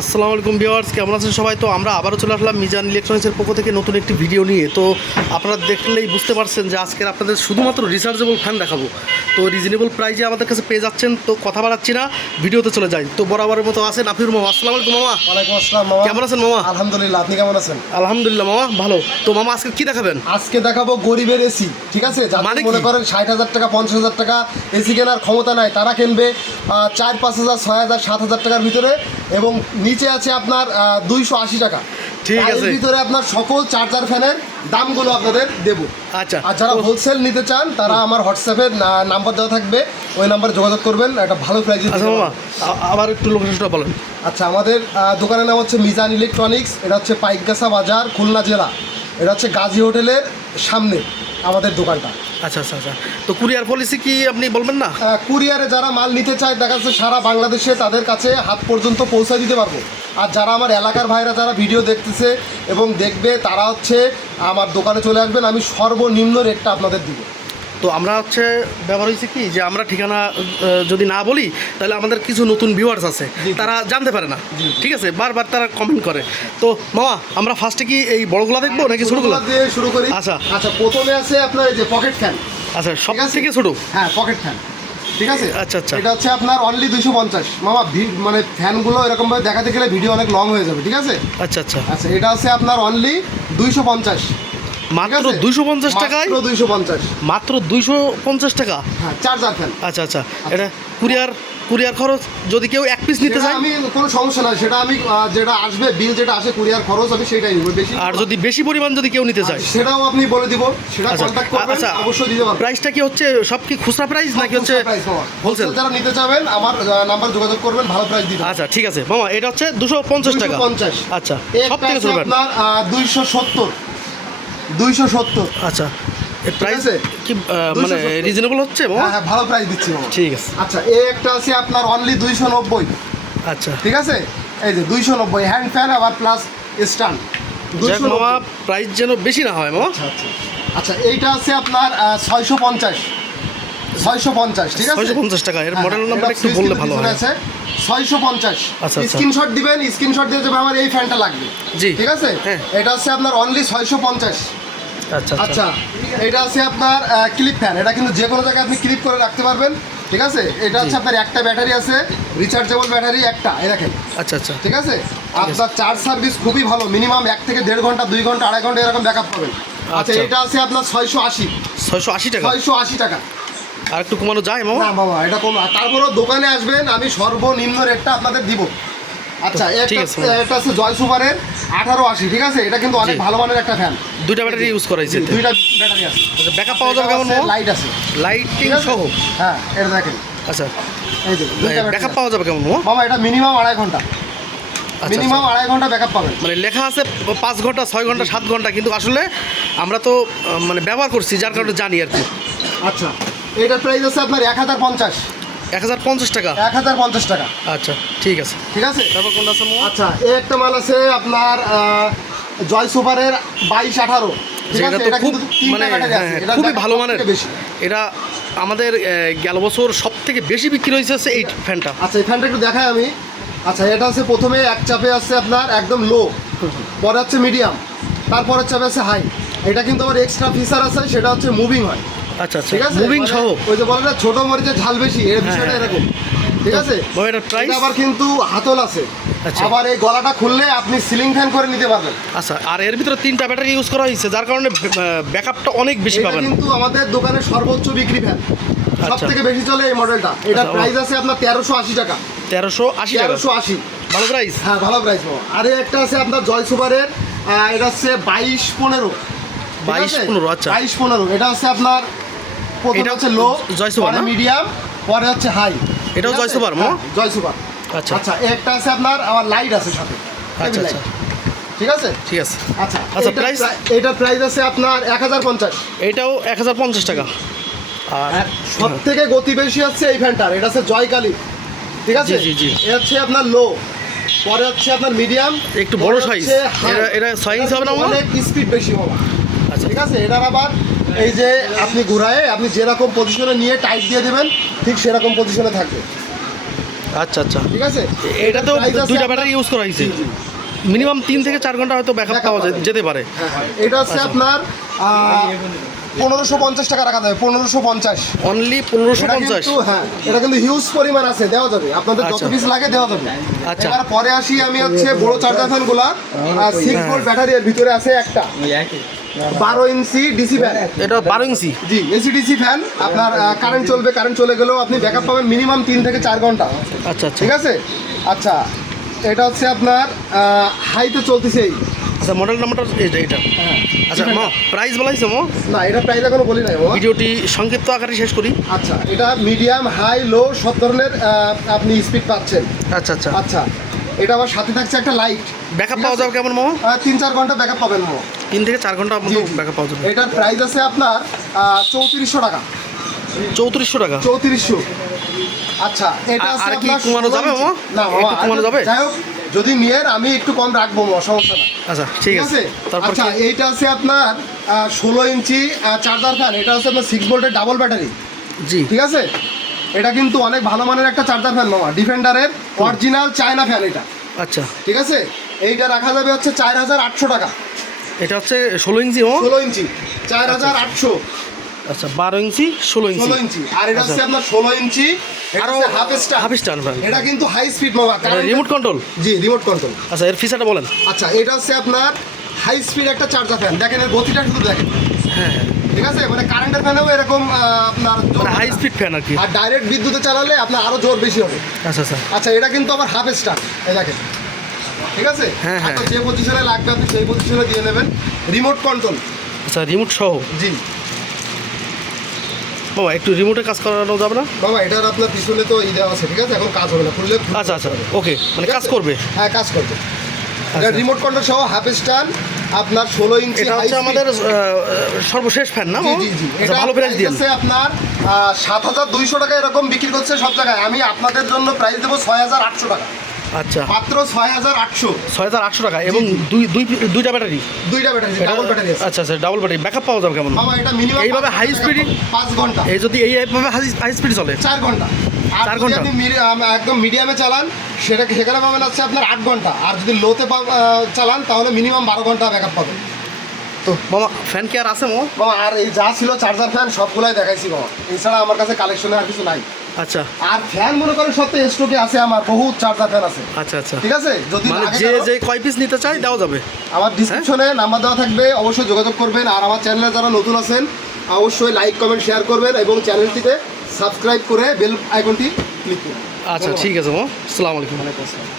আসসালামু আলাইকুম ভিউয়ার্স কেমন আছেন সবাই? তো আমরা আবারও চলে আসলাম মিজান ইলেকট্রনিক্সের পক্ষ থেকে নতুন একটি ভিডিও নিয়ে। তো আপনারা দেখলেই বুঝতে পারছেন যে আজকের আপনাদের শুধুমাত্র রিচার্জেবল ফ্যান দেখাবো। তো রিজনেবল প্রাইজে আমাদের কাছে পেয়ে যাচ্ছেন তো কথা বাড়াচ্ছি না ভিডিওতে চলে যাই। তো বরাবরের মতো আছেন আফির মামা। আসসালামু আলাইকুম মামা। ওয়ালাইকুম আসসালাম মামা। কেমন আছেন মামা? আলহামদুলিল্লাহ আপনি কেমন আছেন? আলহামদুলিল্লাহ মামা ভালো। তো মামা আজকে কি দেখাবেন? আজকে দেখাবো গরিবের এসি ঠিক আছে? মানে মনে করেন ষাট হাজার টাকা পঞ্চাশ হাজার টাকা এসি কেনার ক্ষমতা নাই তারা কিনবে চার পাঁচ হাজার ছয় হাজার সাত হাজার টাকার ভিতরে এবং নিচে আছে আপনার দুইশো আশি টাকা। ঠিক আছে। ভিতরে আপনার সকল চার্জার ফ্যানের দামগুলো আপনাদের দেবো। আচ্ছা। আর যারা হোলসেল নিতে চান তারা আমার হোয়াটসঅ্যাপে নাম্বার দেওয়া থাকবে। ওই নাম্বারে যোগাযোগ করবেন একটা ভালো প্রাইজে আচ্ছা আ- আবার একটু লোকেশনটা বলেন। আচ্ছা আমাদের দোকানের নাম হচ্ছে মিজান ইলেকট্রনিক্স এটা হচ্ছে পাইকগাছা বাজার খুলনা জেলা। এটা হচ্ছে গাজী হোটেলের সামনে আমাদের দোকানটা। আচ্ছা আচ্ছা আচ্ছা। তো কুরিয়ার পলিসি কি আপনি বলবেন না? কুরিয়ারে যারা মাল নিতে চায়, দেখা যাচ্ছে সারা বাংলাদেশে তাদের কাছে হাত পর্যন্ত পৌঁছে দিতে পারব। আর যারা আমার এলাকার ভাইরা, যারা ভিডিও দেখতেছে এবং দেখবে, তারা হচ্ছে আমার দোকানে চলে আসবেন। আমি সর্বনিম্ন রেটটা আপনাদের দিব। তো আমরা হচ্ছে ব্যবহার হয়েছে কি যে আমরা ঠিকানা যদি না বলি তাহলে আমাদের কিছু নতুন ভিউয়ার্স আছে তারা জানতে পারে না। ঠিক আছে? বারবার তারা কমেন্ট করে। তো মামা আমরা ফার্স্টে কি এই বড়গুলা দেখব নাকি ছোটগুলা? দিয়ে শুরু করি। আচ্ছা। আচ্ছা প্রথমে আছে আপনার এই যে পকেট ফ্যান আচ্ছা সব থেকে ছোট? হ্যাঁ পকেট ফ্যান ঠিক আছে? আচ্ছা, আচ্ছা। এটা হচ্ছে আপনার অনলি দুইশো পঞ্চাশ। মামা ভি- মানে ফ্যানগুলো এরকমভাবে দেখাতে গেলে ভিডিও অনেক লং হয়ে যাবে ঠিক আছে? আচ্ছা আচ্ছা। আচ্ছা এটা আছে আপনার অনলি দুইশো পঞ্চাশ। মাত্র দুইশো পঞ্চাশ টাকায়? মাত্র দুইশো পঞ্চাশ। মাত্র দুইশো পঞ্চাশ টাকা? হ্যাঁ চার্জার ফ্যান আচ্ছা আচ্ছা। এটা কুরিয়ার কুরিয়ার খরচ যদি কেউ এক পিস নিতে চায়? আমি কোনো সমস্যা নাই। সেটা আমি যেটা আসবে বিল যেটা আসে কুরিয়ার খরচ আমি সেটাই নিব। বেশি আর যদি বেশি পরিমাণ যদি কেউ নিতে চায়? সেটাও আপনি বলে দিব। সেটা আচ্ছা করবেন আচ্ছা অবশ্যই দিতে পারবেন। প্রাইসটা কি হচ্ছে সব কি খুচরা প্রাইস নাকি হচ্ছে হোলসেল যারা নিতে চাবেন আমার নাম্বার যোগাযোগ করবেন ভালো প্রাইস দিতে আচ্ছা ঠিক আছে। মামা এটা হচ্ছে দুশো পঞ্চাশ টাকা। 250 আচ্ছা সব থেকে। আপনার দুইশো সত্তর। দুইশো সত্তর। আচ্ছা। এর প্রাইস কি মানে রিজনেবল হচ্ছে হ্যাঁ হ্যাঁ ভালো প্রাইস দিচ্ছি ঠিক আছে। আচ্ছা এই একটা আছে আপনার অনলি দুইশো নব্বই। আচ্ছা। ঠিক আছে? এই যে দুইশো নব্বই হ্যান্ড ফ্যান আবার প্লাস স্ট্যান্ড দুশো দুইশো প্রাইস যেন বেশি না হয় মামা। আচ্ছা আচ্ছা। আচ্ছা এইটা আছে আপনার ছয়শো পঞ্চাশ। ছয়শো পঞ্চাশ ঠিক আছে? ছয়শো পঞ্চাশ টাকা। এর হ্যাঁ, মডেল হ্যাঁ, নাম্বার একটু বললে ভালো হয়। আছে ছয়শো পঞ্চাশ। আচ্ছা, আচ্ছা। স্ক্রিনশট দিবেন স্ক্রিনশট দিয়ে যাবে আমার এই ফ্যানটা লাগবে। জি। ঠিক আছে? হ্যাঁ। এটা হচ্ছে আপনার অনলি ছয়শো পঞ্চাশ। আচ্ছা আচ্ছা। এটা আছে আপনার ক্লিপ ফ্যান এটা কিন্তু যে কোনো জায়গায় আপনি ক্লিপ করে রাখতে পারবেন। ঠিক আছে? এটা হচ্ছে আপনার একটা ব্যাটারি আছে রিচার্জেবল ব্যাটারি একটা এই দেখেন। আচ্ছা আচ্ছা। ঠিক আছে? আপনার চার্জ সার্ভিস খুবই ভালো। মিনিমাম এক থেকে দেড় ঘণ্টা দুই ঘণ্টা আড়াই ঘণ্টা এরকম ব্যাকআপ পাবেন। আচ্ছা। আচ্ছা। এটা আছে আপনার ছয়শো আশি। ছয়শো আশি টাকা? ছয়শো আশি টাকা। আর একটু কমানো যায় মামা? না বাবা এটা কম তারপরেও দোকানে আসবেন আমি সর্বনিম্ন রেটটা আপনাদের দিব। আচ্ছা আছে। এটা আছে জয় সুপারের আঠারো আশি ঠিক আছে? এটা কিন্তু অনেক ভালো মানের একটা ফ্যান দুইটা ব্যাটারি ইউজ করা হয়েছে। দুইটা ব্যাটারি আছে। ব্যাকআপ পাওয়া যাবে কেমন লাইট আছে। লাইটিং সহ? হ্যাঁ এটা দেখেন। আচ্ছা। এই যে ব্যাকআপ পাওয়া যাবে কেমন মামা? এটা মিনিমাম আড়াই ঘণ্টা। আচ্ছা, মিনিমাম আচ্ছা। আড়াই ঘণ্টা ব্যাকআপ পাবেন। মানে লেখা আছে পাঁচ ঘণ্টা ছয় ঘণ্টা সাত ঘণ্টা কিন্তু আসলে আমরা তো মানে ব্যবহার করছি যার কারণে জানি আর কি। আচ্ছা। এটার প্রাইস আছে আপনার এক হাজার পঞ্চাশ। এক হাজার পঞ্চাশ টাকা? এক হাজার পঞ্চাশ টাকা। আচ্ছা ঠিক আছে। ঠিক আছে? তারপর কোনটা আছে? আচ্ছা এই একটা মাল আছে আপনার জয় সুপারের বাইশ আঠারো। ঠিক আছে? এটা খুব কিন্তু মানে হ্যাঁ, এটার খুবই ভালো মানের। বেশি। এটা আমাদের গেল বছর সব থেকে বেশি বিক্রি হয়েছে হচ্ছে এই ফ্যানটা। আচ্ছা এই ফ্যানটা একটু দেখাই আমি। আচ্ছা এটা আছে প্রথমে এক চাপে আছে আপনার একদম লো পরে হচ্ছে মিডিয়াম তারপরের চাপে আছে হাই এটা কিন্তু আবার এক্সট্রা ফিচার আছে সেটা হচ্ছে মুভিং হয়। আচ্ছা আচ্ছা। ঠিক আছে? মুভিং মানে সহ ওই যে বলে না ছোট মরিচের ঝাল বেশি এর বিষয়টা হ্যাঁ। এরকম। ঠিক আছে? প্রাইস আবার কিন্তু হাতল আছে। আচ্ছা। আবার এই গলাটা খুললে আপনি সিলিং ফ্যান করে নিতে পারবেন। আচ্ছা আর এর ভিতরে তিনটা ব্যাটারি ইউজ করা হয়েছে যার কারণে ব্যাকআপটা অনেক বেশি এটা পাবেন। কিন্তু আমাদের দোকানের সর্বোচ্চ বিক্রি ফ্যান সব আচ্ছা। থেকে বেশি চলে এই মডেলটা আচ্ছা, প্রাইস আছে আপনার তেরোশো আশি টাকা। তেরোশো আশি টাকা? তেরোশো আশি। ভালো প্রাইস হ্যাঁ ভালো প্রাইস আর একটা আছে আপনার জয় সুপারের এটা হচ্ছে বাইশ পনেরো। 22 15 আচ্ছা। বাইশ পনেরো। এটা হচ্ছে আপনার এটা হচ্ছে লো জয় সুপার মিডিয়াম পরে হচ্ছে হাই এটাও জয় সুপার, মো? জয় সুপার আচ্ছা। আচ্ছা একটা আছে আপনার আমার লাইট আছে সাথে। আচ্ছা, আচ্ছা। ঠিক আছে? ঠিক আছে। আচ্ছা আচ্ছা, price? এটার প্রাইস আছে আপনার এক হাজার পঞ্চাশ। এইটাও এক হাজার পঞ্চাশ টাকা। আর সব থেকে গতি বেশি হচ্ছে এই ফ্যানটার। এটা হচ্ছে জয় ঠিক আছে? জি, জি, জি। এ হচ্ছে আপনার লো পরে হচ্ছে আপনার মিডিয়াম একটু বড় size। এটা- এটা ইঞ্চি হবে না অনেক স্পিড বেশি হবে। আচ্ছা। ঠিক আছে? এটার আবার এই যে আপনি ঘুরায় আপনি যেরকম পজিশনে নিয়ে টাইট দিয়ে দেবেন ঠিক সেরকম পজিশনে থাকবে। আচ্ছা আচ্ছা। ঠিক আছে? এটা তো দুইটা ব্যাটারি ইউজ করা হয়েছে। মিনিমাম তিন থেকে চার ঘণ্টা হয়তো ব্যাকআপ পাওয়া যায়- যেতে পারে। হ্যাঁ, হ্যাঁ। এটা হচ্ছে আপনার পনেরোশো পঞ্চাশ টাকা রাখা যাবে পনেরোশো পঞ্চাশ। অনলি পনেরোশো পঞ্চাশ? হ্যাঁ এটা কিন্তু হিউজ পরিমাণ আছে দেওয়া যাবে। আপনাদের যত আচ্ছা। পিস লাগে দেওয়া যাবে। আচ্ছা। এবার পরে আসি আমি হচ্ছে বড় চার্জার ফ্যানগুলা সিক্স ভোল্ট ব্যাটারি এর ভিতরে আছে একটা। বারো ইঞ্চি ডিসি ফ্যান এটা বারো ইঞ্চি? জি এসি ডিসি ফ্যান আপনার কারেন্ট চলবে কারেন্ট চলে গেলেও আপনি ব্যাকআপ পাবেন মিনিমাম তিন থেকে চার ঘণ্টা। আচ্ছা আচ্ছা। ঠিক আছে? আচ্ছা এটা হচ্ছে আপনার হাইতে চলতেছে এই। আচ্ছা মডেল নাম্বারটা এটা এটা। হ্যাঁ। আচ্ছা মা প্রাইস বলা হয়েছে মো? না এটা প্রাইস এখনও বলি নাই। ভিডিওটি সংক্ষিপ্ত আকারে শেষ করি। আচ্ছা এটা মিডিয়াম হাই লো সব ধরনের আপনি স্পিড পাচ্ছেন। আচ্ছা আচ্ছা। আচ্ছা এটা আবার সাথে থাকছে একটা লাইট ব্যাকআপ পাওয়া যাবে কেমন মামা? তিন চার ঘণ্টা ব্যাকআপ পাবেন মো তিন থেকে চার ঘণ্টা মতো ব্যাকআপ পাওয়া যাবে। এটার প্রাইস আছে আপনার চৌত্রিশশো টাকা। চৌত্রিশশো টাকা? চৌত্রিশশো। আচ্ছা এটা আর- কি কমানো যাবে। মামা? না মামা কমানো যাবে? যাই হোক যদি নিয়ে আমি একটু কম রাখব মামা সমস্যা না আচ্ছা ঠিক আছে। তারপর আচ্ছা এইটা আছে আপনার ষোলো ইঞ্চি চার্জার ফ্যান এটা হচ্ছে আপনার সিক্স ভোল্টের ডাবল ব্যাটারি জি। ঠিক আছে? এটা কিন্তু অনেক ভালো মানের একটা চার্জার ফ্যান মামা ডিফেন্ডারের অরিজিনাল চায়না ফ্যান এটা। আচ্ছা। ঠিক আছে? এইটা রাখা যাবে হচ্ছে চার হাজার আটশো টাকা। এটা হচ্ছে ষোলো ইঞ্চি ও? ষোলো ইঞ্চি চার হাজার আটশো। আচ্ছা বারো ইঞ্চি ষোলো ইঞ্চি। ষোলো ইঞ্চি। আর এটা আচ্ছা। হচ্ছে আপনার ষোলো ইঞ্চি আরও আরও হাফ স্টার হাফ স্টার এটা কিন্তু হাই স্পিড মামা রিমোট কন্ট্রোল জি রিমোট কন্ট্রোল আচ্ছা এর ফিচারটা বলেন। আচ্ছা এটা হচ্ছে আপনার হাই স্পিড একটা চার্জার ফ্যান দেখেন এর গতিটা শুধু দেখেন। হ্যাঁ। ঠিক আছে? মানে কারেন্টের ফ্যানেও এরকম আপনার জোর হাই স্পিড ফ্যান আর কি। আর ডাইরেক্ট বিদ্যুতে চালালে আপনার আরও জোর বেশি হবে। আচ্ছা আচ্ছা। আচ্ছা এটা কিন্তু আবার হাফ স্টার দেখেন। ঠিক আছে? হ্যাঁ, হ্যাঁ। যে পজিশনে লাগবে আপনি সেই পজিশনে দিয়ে নেবেন। রিমোট কন্ট্রোল আচ্ছা রিমোট সহ? জি। বাবা একটু রিমোটে কাজ করানো যাবে না? বাবা এটার আপনার পিছনে তো ই দেওয়া আছে ঠিক আছে? এখন কাজ হবে না খুললে আচ্ছা আচ্ছা ওকে মানে কাজ করবে? হ্যাঁ কাজ করবে। এটা রিমোট কন্ট্রোল সহ হাফ স্টার আপনার ষোলো ইঞ্চি এটা হচ্ছে আমাদের সর্বশেষ ফ্যান না জি জি আচ্ছা, এটা ভালো প্রাইস দিন আছে আপনার সাত হাজার দুইশো টাকা এরকম বিক্রি করছে সব জায়গায়। আমি আপনাদের জন্য প্রাইস দেবো ছয় হাজার আটশো টাকা। আচ্ছা। মাত্র ছয় হাজার আটশো। ছয় হাজার আটশো টাকা এবং দুই দুই দুইটা ব্যাটারি? দুইটা ব্যাটারি ডাবল ব্যাটারি আছে। আচ্ছা আচ্ছা ডাবল ব্যাটারি। ব্যাকআপ পাওয়া যাবে কেমন? এটা মিনিমাম এইভাবে high speed-ই? পাঁচ ঘণ্টা। এই যদি এই এইভাবে হাই স্পিড চলে? চার ঘণ্টা। আর চার ঘণ্টা? আপনি একদম মিডিয়ামে চালান সেটা সেখানে পাবেন হচ্ছে আপনার আট ঘণ্টা। আর যদি লোতে চালান তাহলে মিনিমাম বারো ঘণ্টা ব্যাকআপ পাবেন। তো মামা ফ্যান কি আর আছে মামা বাবা আর এই যা ছিল চার্জার ফ্যান সবগুলাই দেখাইছি বাবা। এছাড়া আমার কাছে কালেকশনে আর কিছু নাই। আচ্ছা। আর ফ্যান মনে করেন সত্যি স্টকে আছে আমার বহুত চারটা ফ্যান আছে। আচ্ছা আচ্ছা। ঠিক আছে? যদি মানে যে যে কয় পিস নিতে চাই দেওয়া যাবে। আমার ডিসক্রিপশনে নাম্বার দেওয়া থাকবে অবশ্যই যোগাযোগ করবেন। আর আমার চ্যানেলে যারা নতুন আছেন অবশ্যই লাইক কমেন্ট শেয়ার করবেন এবং চ্যানেলটিতে সাবস্ক্রাইব করে বেল আইকনটি ক্লিক করুন আচ্ছা ঠিক আছে মো। আসসালামু আলাইকুম। ধন্যবাদ।